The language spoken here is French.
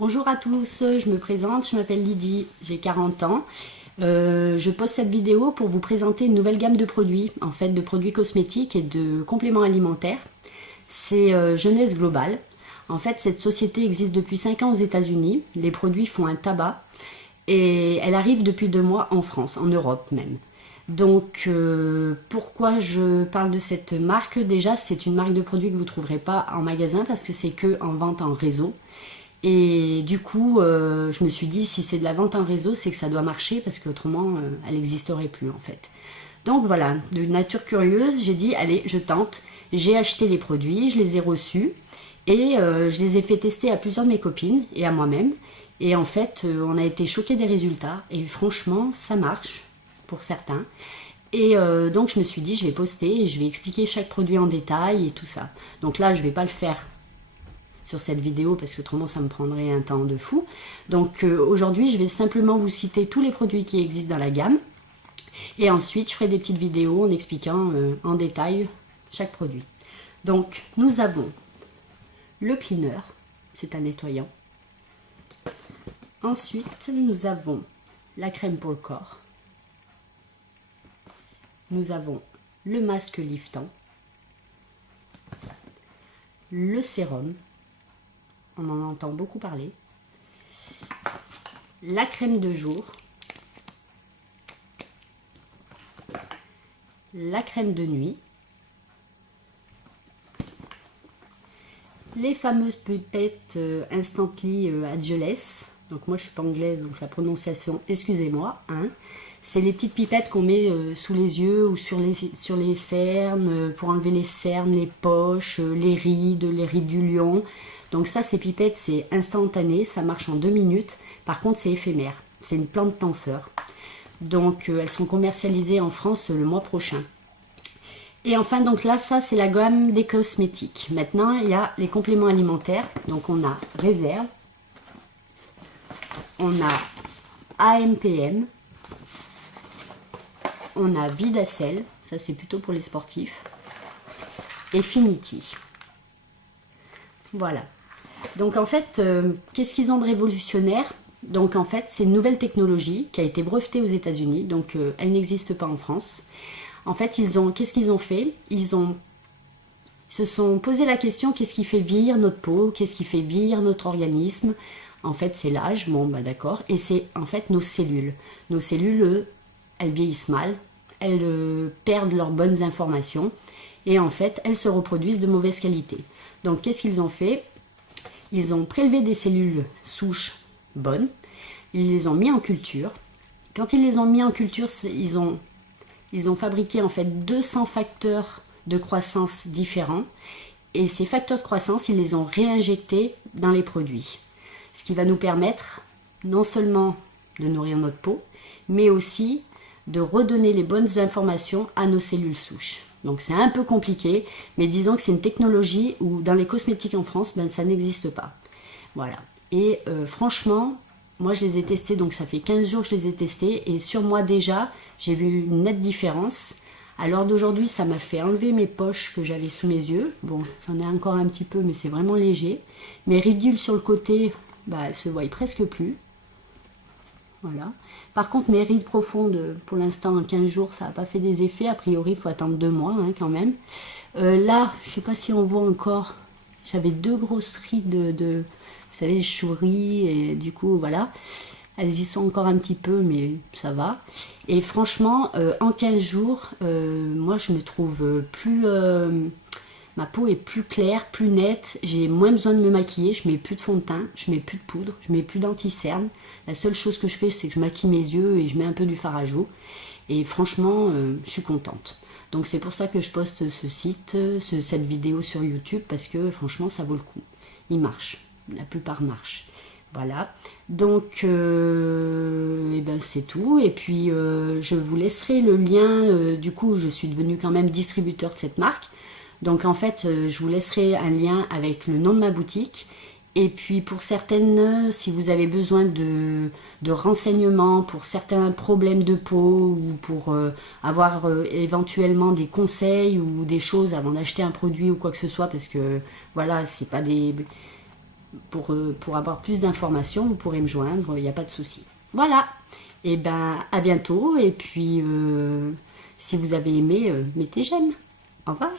Bonjour à tous, je me présente, je m'appelle Lydie, j'ai 40 ans. Je poste cette vidéo pour vous présenter une nouvelle gamme de produits, en fait de produits cosmétiques et de compléments alimentaires. C'est Jeunesse Globale. En fait, cette société existe depuis 5 ans aux États-Unis. Les produits font un tabac et elle arrive depuis 2 mois en France, en Europe même. Donc, pourquoi je parle de cette marque? Déjà, c'est une marque de produits que vous ne trouverez pas en magasin parce que c'est que en vente en réseau. Et du coup, je me suis dit, si c'est de la vente en réseau, c'est que ça doit marcher parce qu'autrement, elle n'existerait plus en fait. Donc voilà, de nature curieuse, j'ai dit, allez, je tente. J'ai acheté les produits, je les ai reçus et je les ai fait tester à plusieurs de mes copines et à moi-même. Et en fait, on a été choqués des résultats et franchement, ça marche pour certains. Et donc je me suis dit, je vais poster et je vais expliquer chaque produit en détail et tout ça. Donc là, je ne vais pas le faire sur cette vidéo parce qu'autrement ça me prendrait un temps de fou. Donc aujourd'hui je vais simplement vous citer tous les produits qui existent dans la gamme et ensuite je ferai des petites vidéos en expliquant en détail chaque produit. Donc nous avons le cleaner, c'est un nettoyant. Ensuite nous avons la crème pour le corps. Nous avons le masque liftant, le sérum. On en entend beaucoup parler. La crème de jour. La crème de nuit. Les fameuses pipettes Instantly Ageless. Donc moi je suis pas anglaise, donc la prononciation, excusez-moi. Hein. C'est les petites pipettes qu'on met sous les yeux ou sur les cernes, pour enlever les cernes, les poches, les rides du lion. Donc ça, ces pipettes, c'est instantané, ça marche en 2 minutes. Par contre, c'est éphémère. C'est une plante tenseur. Donc, elles sont commercialisées en France le mois prochain. Et enfin, donc là, ça, c'est la gamme des cosmétiques. Maintenant, il y a les compléments alimentaires. Donc, on a Réserve. On a AMPM. On a Vidacel. Ça, c'est plutôt pour les sportifs. Et Finity. Voilà. Donc en fait, qu'est-ce qu'ils ont de révolutionnaire? Donc en fait, c'est une nouvelle technologie qui a été brevetée aux États-Unis, donc elle n'existe pas en France. En fait, qu'est-ce qu'ils ont fait? Ils se sont posé la question, qu'est-ce qui fait vieillir notre peau? Qu'est-ce qui fait vieillir notre organisme? En fait, c'est l'âge, bon bah d'accord, et c'est en fait nos cellules. Nos cellules, elles vieillissent mal, elles perdent leurs bonnes informations, et en fait, elles se reproduisent de mauvaise qualité. Donc qu'est-ce qu'ils ont fait? Ils ont prélevé des cellules souches bonnes, ils les ont mis en culture. Quand ils les ont mis en culture, ils ont fabriqué en fait 200 facteurs de croissance différents. Et ces facteurs de croissance, ils les ont réinjectés dans les produits. Ce qui va nous permettre non seulement de nourrir notre peau, mais aussi de redonner les bonnes informations à nos cellules souches. Donc c'est un peu compliqué, mais disons que c'est une technologie où dans les cosmétiques en France, ben, ça n'existe pas. Voilà. Et franchement, moi je les ai testés, donc ça fait 15 jours que je les ai testés, et sur moi déjà, j'ai vu une nette différence. À l'heure d'aujourd'hui, ça m'a fait enlever mes poches que j'avais sous mes yeux. Bon, j'en ai encore un petit peu, mais c'est vraiment léger. Mes ridules sur le côté, bah, elles se voient presque plus. Voilà. Par contre, mes rides profondes, pour l'instant, en 15 jours, ça n'a pas fait des effets. A priori, il faut attendre 2 mois hein, quand même. Là, je ne sais pas si on voit encore, j'avais 2 grosses rides vous savez, chouris, et du coup, voilà. Elles y sont encore un petit peu, mais ça va. Et franchement, en 15 jours, moi, je me trouve plus... ma peau est plus claire, plus nette, j'ai moins besoin de me maquiller, je mets plus de fond de teint, je mets plus de poudre, je mets plus d'anti-cerne. La seule chose que je fais, c'est que je maquille mes yeux et je mets un peu du fard à joues. Et franchement, je suis contente. Donc c'est pour ça que je poste cette vidéo sur YouTube, parce que franchement, ça vaut le coup. Il marche, la plupart marchent. Voilà, donc et ben c'est tout. Et puis je vous laisserai le lien, du coup je suis devenue quand même distributeur de cette marque. Donc en fait, je vous laisserai un lien avec le nom de ma boutique. Et puis pour certaines, si vous avez besoin de renseignements pour certains problèmes de peau ou pour avoir éventuellement des conseils ou des choses avant d'acheter un produit ou quoi que ce soit, parce que voilà, c'est pas des... Pour avoir plus d'informations, vous pourrez me joindre, il n'y a pas de souci. Voilà, et ben à bientôt, et puis si vous avez aimé, mettez j'aime. Au revoir.